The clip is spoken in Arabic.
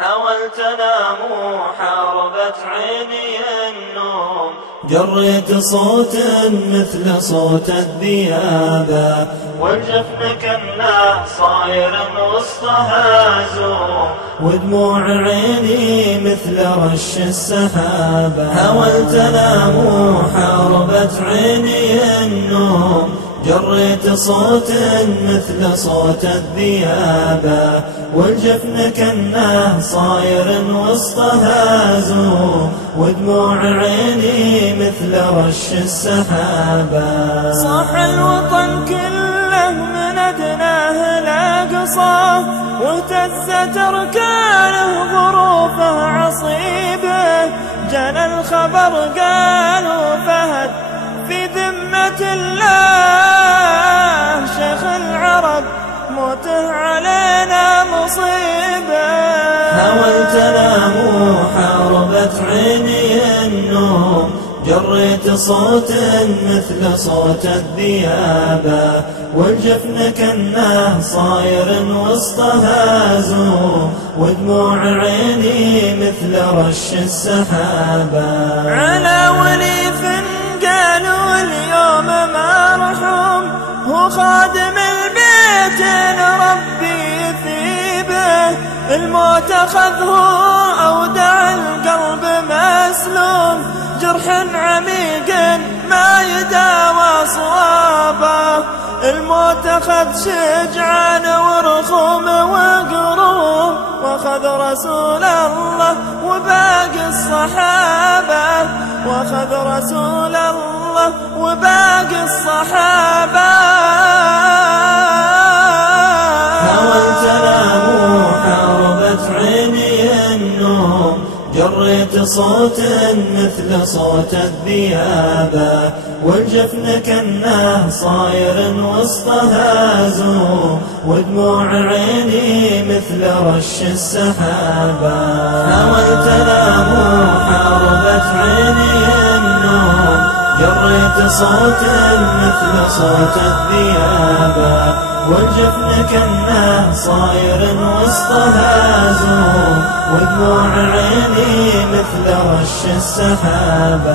حاولت انام وحاربت عيني النوم، جريت صوت مثل صوت الذئاب، والجفن كأنه صاير وسطها زوم، ودموع عيني مثل رش السحاب. حاولت انام وحاربت عيني النوم، جريت صوت مثل صوت الذئاب، والجفن كأنه صاير وسطها زوم، ودموع عيني مثل رش السحاب. صاح الوطن كله من أدناه لأقصاه، واهتزت أركانه ظروفه عصيبه، جانا الخبر قالوا فهد في ذمة الله، شيخ العرب موته علينا مصيبة. حاولت انام وحاربت عيني النوم، جريت صوت مثل صوت الذئاب، والجفن كأنه صاير وسطها زوم، ودموع عيني مثل رش السحاب. على وليف قالوا اليوم ما رحم، هو خادم البيت ربي يثيبه، الموت أخذه أودع القلب مسلوم، جرح عميق ما يداوى صوابه، الموت أخذ شجعان ورخوم وقروم، واخذ رسول الله وباقي الصحابة، واخذ رسول الله وباقي الصحابة. حاولت انام وحاربت عيني النوم، جريت صوت مثل صوت الذئاب، والجفن كأنه صاير وسطها زوم، ودموع عيني مثل رش السحاب. حاولت انام وحاربت عيني النوم، جريت صوت مثل صوت الذئاب، والجفن كأنه صاير وسطها زوم، ودموع عيني مثل رش السحاب.